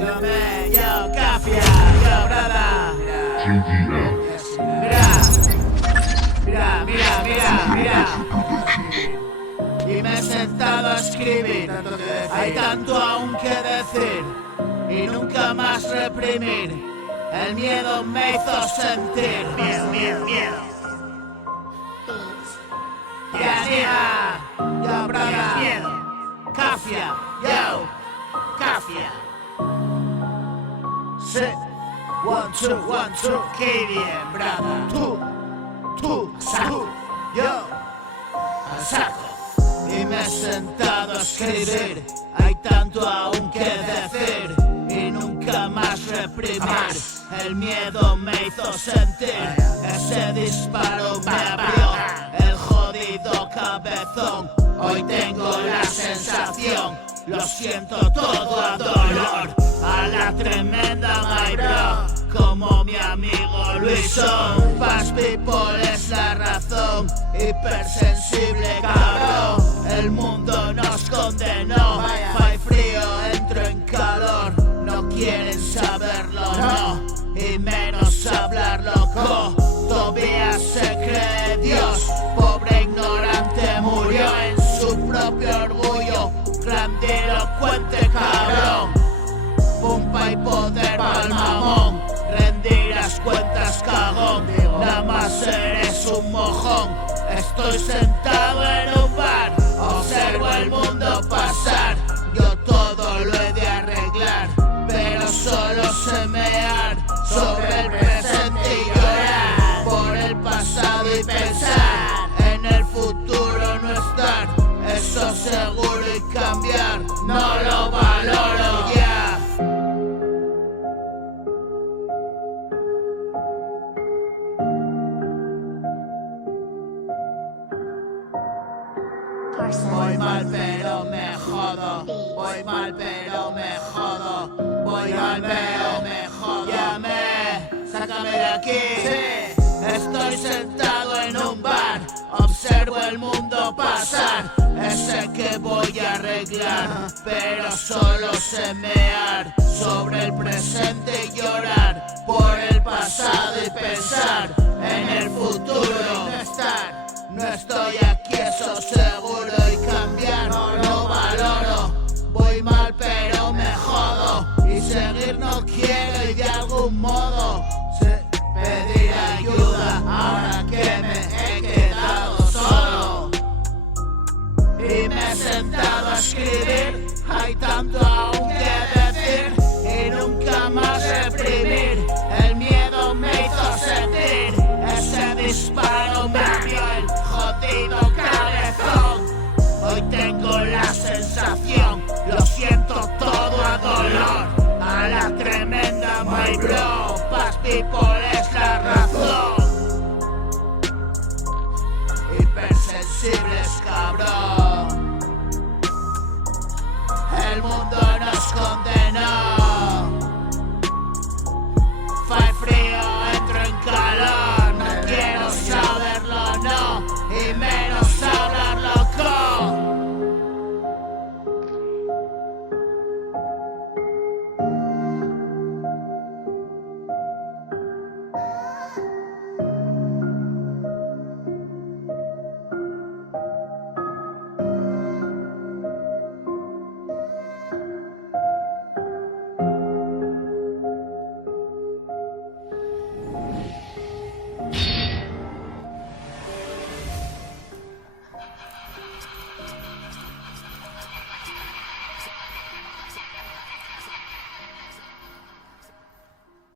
Yo, Cafia, yo, brother. Mira. Y me he sentado a escribir. Hay tanto aún que decir y nunca más reprimir. El miedo me hizo sentir. Miedo. Yo, brother. Miedo. Cafia, yo, Cafia. Sí. 1, 2, qué bien, brother. Tú, yo, al saco. Y me he sentado a escribir. Hay tanto aún que decir y nunca más reprimir. El miedo me hizo sentir. Ese disparo me abrió el jodido cabezón. Hoy tengo la sensación, lo siento todo a dolor. A la tremenda my bro, como mi amigo Luisón. Fast people es la razón, hipersensible cabrón. El mundo nos condenó, hay frío, entro en calor. No quieren saberlo, no, y menos hablarlo. Tobías se cree Dios, pobre ignorante murió en su propio orgullo. Grandilocuente cabrón, pompa y poder pa'l mamón. Rendirás cuentas cagón, nada más eres un mojón. Estoy sentado en un bar, observo el mundo pasar. Yo todo lo he de arreglar, pero solo sé mear sobre el presente y llorar por el pasado y pensar en el futuro no estar. Eso seguro y cambiar, no lo valoro ya. Voy mal pero me jodo, voy mal pero me jodo, voy mal pero me jodo. Llame, sácame de aquí. Sí. Estoy sentado en un bar, observo el mundo pasar. Ese que voy a arreglar, pero solo sé mear sobre el presente y llorar por el pasado y pensar en el futuro no estar. No estoy aquí, eso seguro, y cambiar no lo valoro. Voy mal pero me jodo y seguir no quiero, y de algún modo pedir ayuda ahora que me he quedado solo. Y me he sentado a escribir.